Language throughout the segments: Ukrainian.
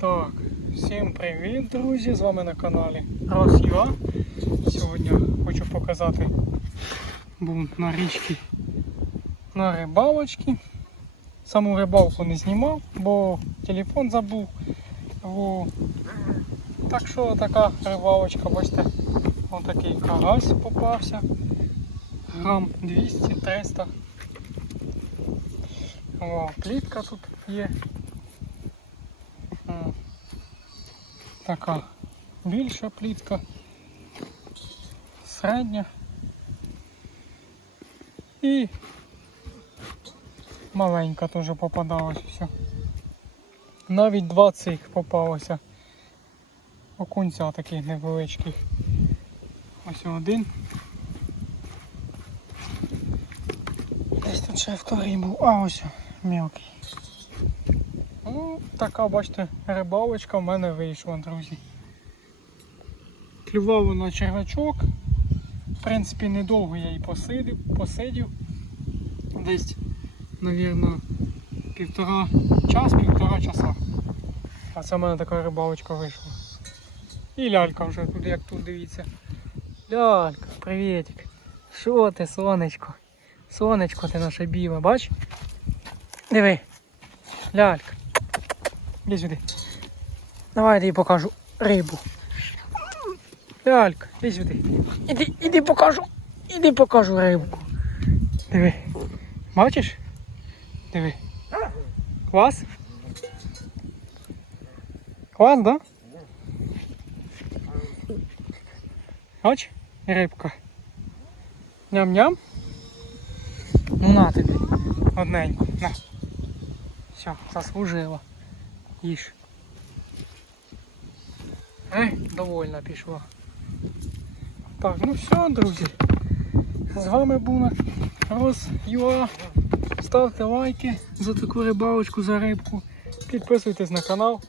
Так, всім привіт, друзі! З вами на каналі Росія. Сьогодні хочу показати був на річці на рибалочці. Саму рибалку не знімав, бо телефон забув. Во. Так що така рибалочка, бачите, ось такий карась попався. Грам 200-300. О, клітка тут є. Така більша плітка, середня і маленька теж попадалась все. Навіть два цих попалося. Окунця таких невеличких. Ось один. Десь тут ще вторий був. А ось мелкий. Ну, така, бачите, рибалочка в мене вийшла, друзі. Клював на червячок. В принципі, недовго я її посидів, посидів. Десь, мабуть, півтора час, півтора часа. А це в мене така рибалочка вийшла. І лялька вже тут, як тут дивіться. Лялька, привітик. Що ти, сонечко? Сонечко ти наше біле, бач? Диви. Лялька. Іди сюди. Давай я покажу рибу. Лялька, іди сюди. Іди, іди покажу. Іди покажу рибку. Диви. Бачиш? Диви. Клас? Клас, да? Бач? Рибка. Ням-ням. Ну на тобі. Одненьку. На. Все, заслужила. Їж. Ей, довольна пішла. Так, ну все, друзі. З вами був Рос Юа. Ставте лайки за таку рибалочку, за рибку. Підписуйтесь на канал,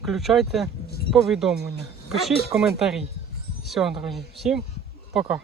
включайте повідомлення. Пишіть коментарі. Все, друзі, всім пока.